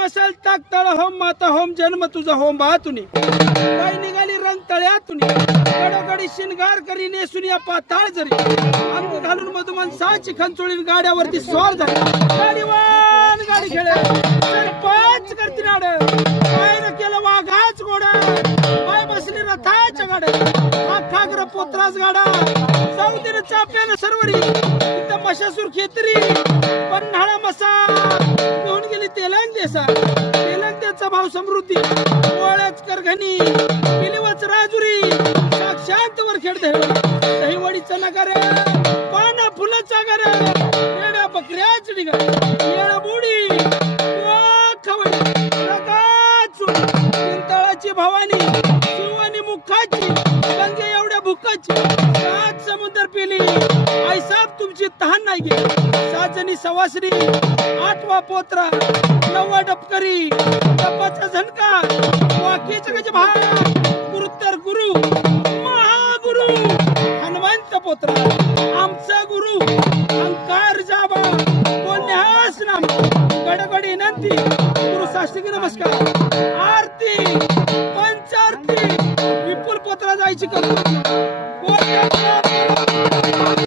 मशाल टाक तळ होम माता होम जन्म तुझा होम बातुनी काय निघाली रंग तळ्यातून गडगडी शिंगार करी नेसुनी पाताळ जरी अंग घालून मधुमन साची खंचोळी गाड्यावरती स्वार झाली गाडीवान गाडी खेळे सरपंच करती नाड काय केलं वाघाच गोडा काय बसली रथाच्या गाड्या ठाकर पोत्राच गाडा सौदीन चाप्यानं सरवरी इथं मशासूर खेतरी पन्हाळा मसा घेऊन गेली तेलंग देसा तेलंगदेचा भाव समृद्धी ओळच करघणी पिलिवच राजुरी साक्षात वर खेळ दहीवडीचा नगर पाना फुलाचा घर रेड्या बकऱ्याच निघा येळा बुडी खवडी चिंताळाची भवानी शिवानी मुखाची गंगे एवढ्या भुकाची सात समुद्र पिली आई साहेब तुमची तहान नाही गेली साजनी सवासरी आठवा पोत्रा नववा डबकरी डपाचा झणका वाकीचा गज भाग गुरुतर गुरु महागुरु हनुमंत पोत्रा आमचा गुरु अंकार जाबा बोलण्यास नाम गडगडी नंती गुरु शास्त्री नमस्कार आरती पंचारती विपुल पोत्रा जायची करू